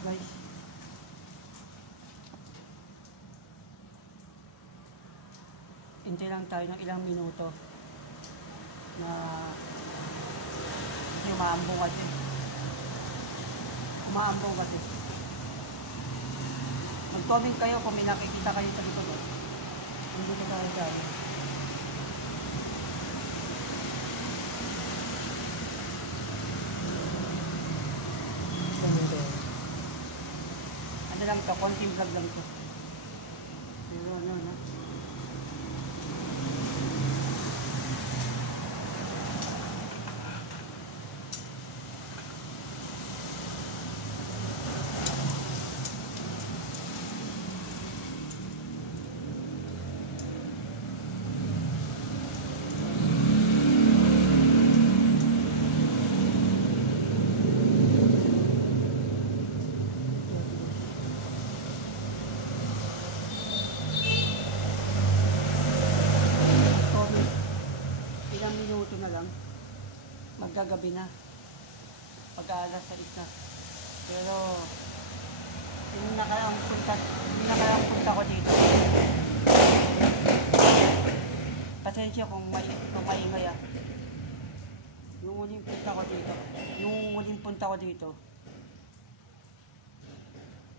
guys. Hintay lang tayo ng ilang minuto na kasi umaambong kasi. Umaambong kasi. Mag-comment kayo kung may nakikita kayo sa likod. Hindi ko tayo tayo. Ano lang to, konting vlog lang to. Pero ano. Ilang minuto na lang, magagabi na. Pag-aalas sa isa. Pero, yung nakaraang punta ko dito. Pasensya kung maingay ah. Yung huling punta ko dito,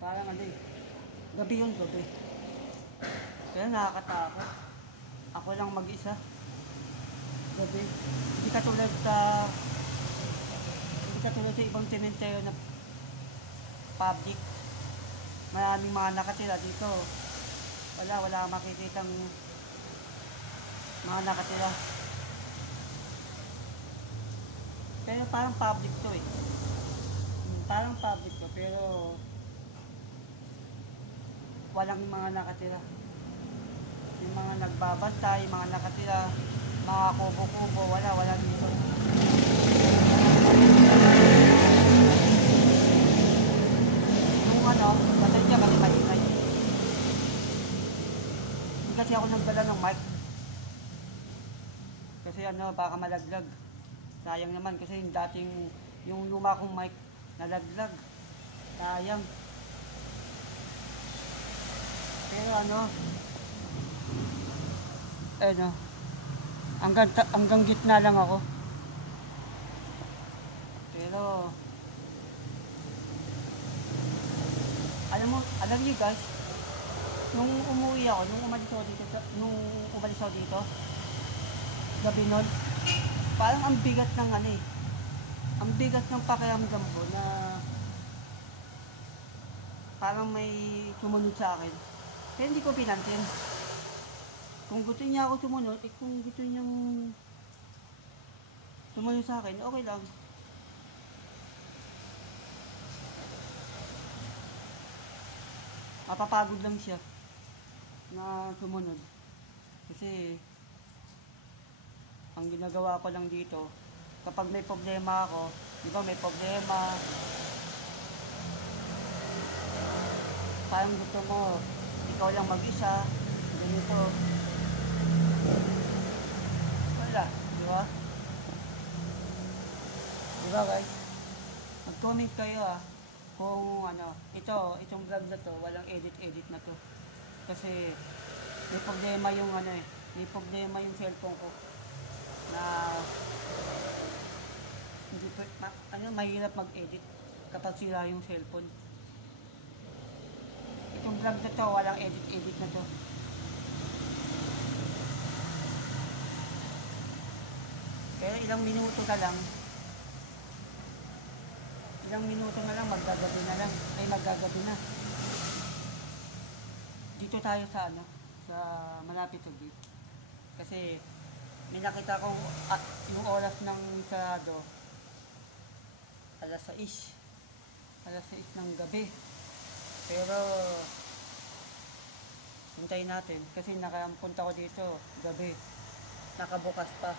parang ano eh, gabi. Kaya nakakatakot. Ako lang mag-isa. Gabi. Hindi katulad sa ibang cemetery na public. Maraming mga nakatira dito. Wala makikitang mga nakatira. Pero parang public to eh. Parang public to pero walang mga nakatira. Yung mga nagbabantay, mga nakatira, mga kubo-kubo, wala dito. Yung ano, pasensya kasi maingay. Hindi kasi ako nagdala ng mic. Kasi ano, baka malaglag. Sayang naman kasi yung luma kong mic, nalaglag. Sayang. Pero ano, hanggang gitna lang ako. Pero alam niyo guys, nung umalis ako dito, gabi nun, parang ang bigat ng pakiramdam ko na parang may sumunod sa akin. Kaya hindi ko pinansin. Kung gusto niya ako sumunod, kung gusto niyang sumunod sa akin, okay lang. Mapapagod lang siya na sumunod. Kasi ang ginagawa ko lang dito, kapag may problema ako, di ba may problema, parang gusto mo, ikaw lang mag-isa, ganito. Wala, di ba? Di ba guys? Mag-comment kayo kung ano, itong vlog na to, walang edit na to. Kasi may problema yung may problema yung cellphone ko na hindi mahirap mag-edit kapag sira yung cellphone. Itong vlog na to, walang edit na to. Pero ilang minuto na lang, magagabi na. Dito tayo sa malapit sa beach. Kasi may nakita kong yung oras ng sarado, alas 6 ng gabi. Pero hintayin natin kasi nakapunta ko dito gabi, nakabukas pa.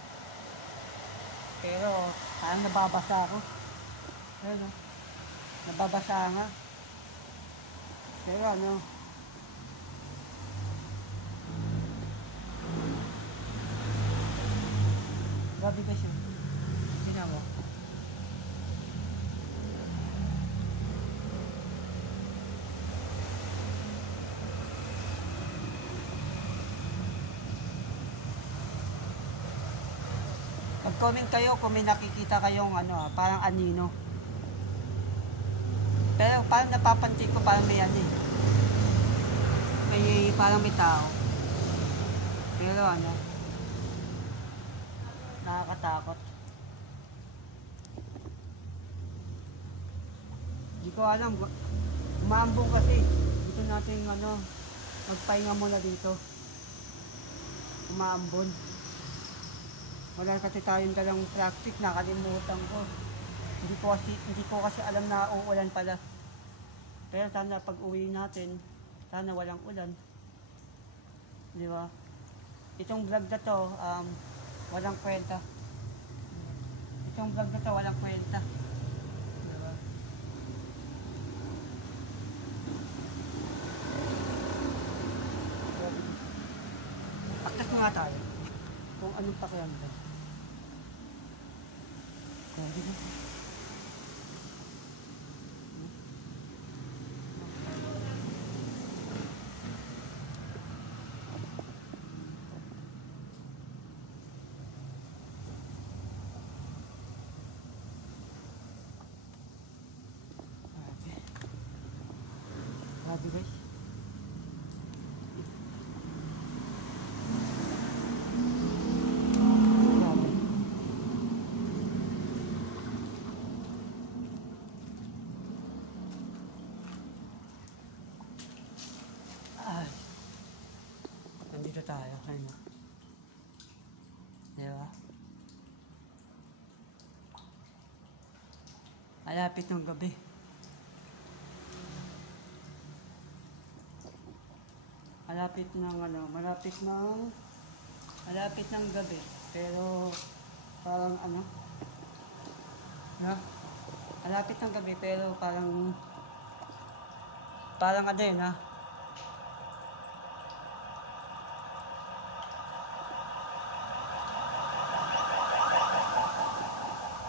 Pero parang nababasa ako. Nababasa nga. Pero grabe kasi. Tingnan mo. mag-comment kayo kung may nakikita kayong ano, parang anino. Pero parang napapansin ko parang may ano eh. May parang may tao. Pero ano, nakakatakot. Hindi ko alam. Umaambong kasi. Dito natin ano, magpahinga muna dito. Umaambon. Wala kasi tayong dalang plastic, nakalimutan ko. Hindi ko kasi alam na uulan pala. Pero sana pag uwi natin, sana walang ulan. Di ba? Itong vlog na to, walang kwenta. Itong vlog na to, walang kwenta. Di ba? Aktas na nga tayo. Kung anong pakiramdam. Di ba? Grabe guys. Grabe. Ay. Nandito tayo. Ayun na. Diba? Malapit ng gabi. Malapit ng gabi. Pero parang ano, na? Malapit ng gabi pero parang ano yun ha.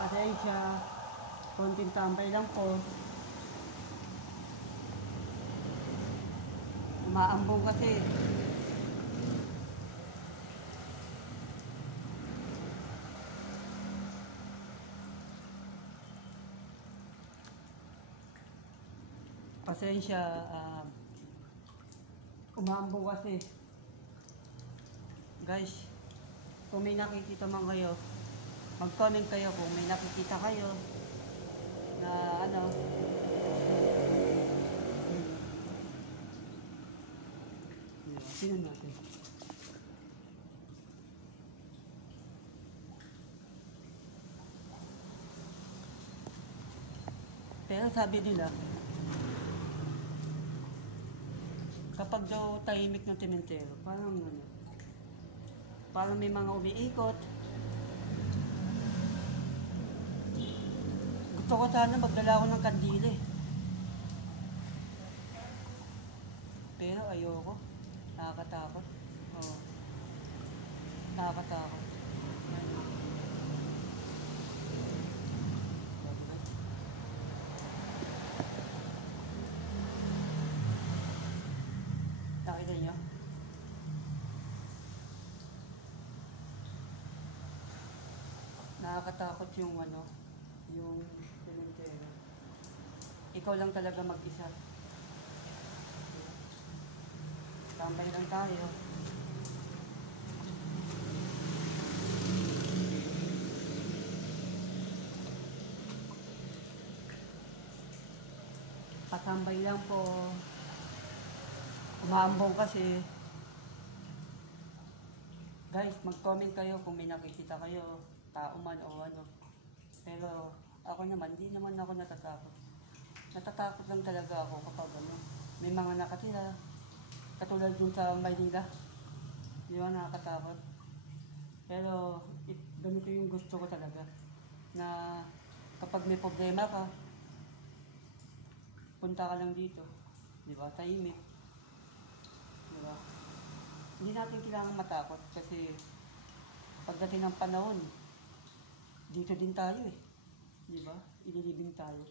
Pasensya, konting tambay lang po. Umaambong kasi. Pasensya, umaambong kasi. Guys, kung may nakikita man kayo, mag-comment kayo kung may nakikita kayo na ano. Sino natin? Pero sabi nila, kapag daw tahimik ng sementeryo, parang ano, parang may mga umiikot. Gusto ko sana magdala ako ng kandila eh. Pero ayoko. Nakakatakot. Oo. Nakakatakot. Nakita niyo? Nakakatakot yung ano, yung sementeryo. Ikaw lang talaga mag-isa. Tambay lang tayo. Patambay lang po. Umaambong kasi. Guys, mag-comment kayo kung may nakikita kayo, tao man o ano. Pero ako naman, hindi naman ako natatakot. Natatakot lang talaga ako kapag ano, may mga nakatira. Katulad dun sa Maynila. Di ba nakakatakot? Pero ganito yung gusto ko talaga. Na kapag may problema ka, punta ka lang dito. Di ba? Tahimik. Di ba? Hindi natin kailangan matakot kasi pagdating ng panahon, dito din tayo eh. Di ba? Ililibing tayo.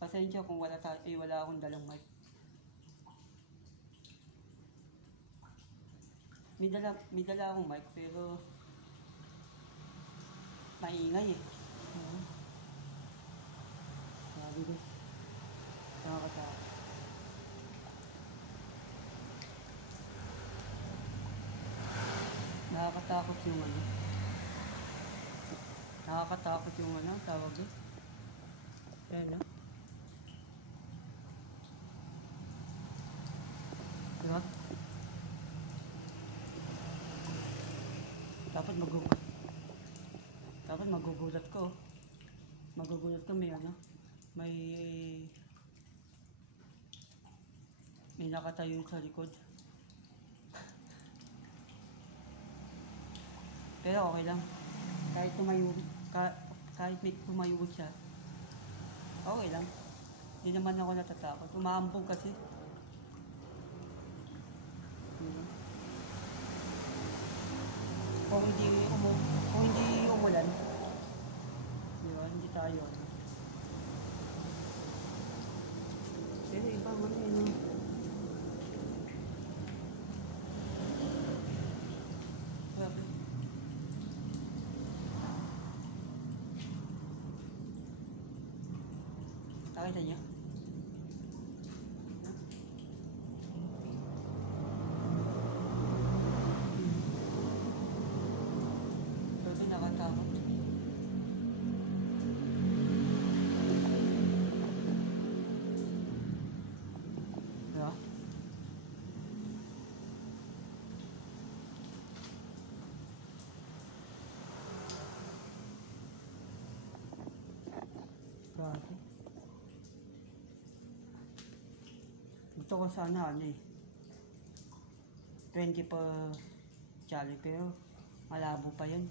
Pasensya kung wala akong dalang mic. May dala akong mic pero maingay eh. Oo. Sabi ko, nakakatakot. Nakakatakot yung ano. Nakakatakot yung ano, tawag eh. Ayan no? Diba? Dapat magugulat. Dapat magugulat ko. Magugulat ko may ano. May nakatayo sa likod. Pero okay lang. Kahit tumayo, kahit may tumayo siya, okay lang. Hindi naman ako natatakot. Umaambog kasi. Kung hindi umulan, di ba? Hindi tayo. Pero iba man yun. Grabe. Nakita niya? Grabe, nakatakot. Diba? Grabe. Gusto ko sana ano eh. 20 per challenge pero malabo pa yun.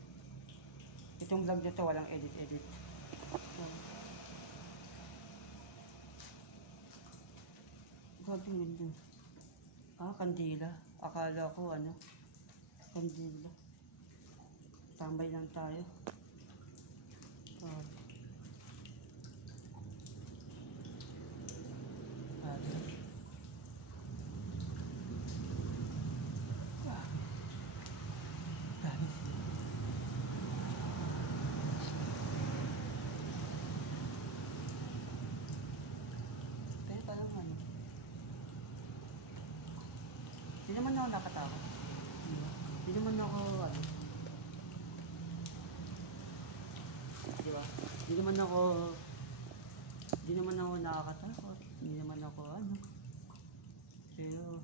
Itong vlog na to walang edit. Grabe yun dun. Kandila. Akala ko ano, kandila. Tambay lang tayo. Grabe. Grabe. Pero parang ano, hindi naman ako nakatakot. Hindi naman ako ano, di ba? Hindi naman ako nakakatakot. Hindi naman ako ano. Pero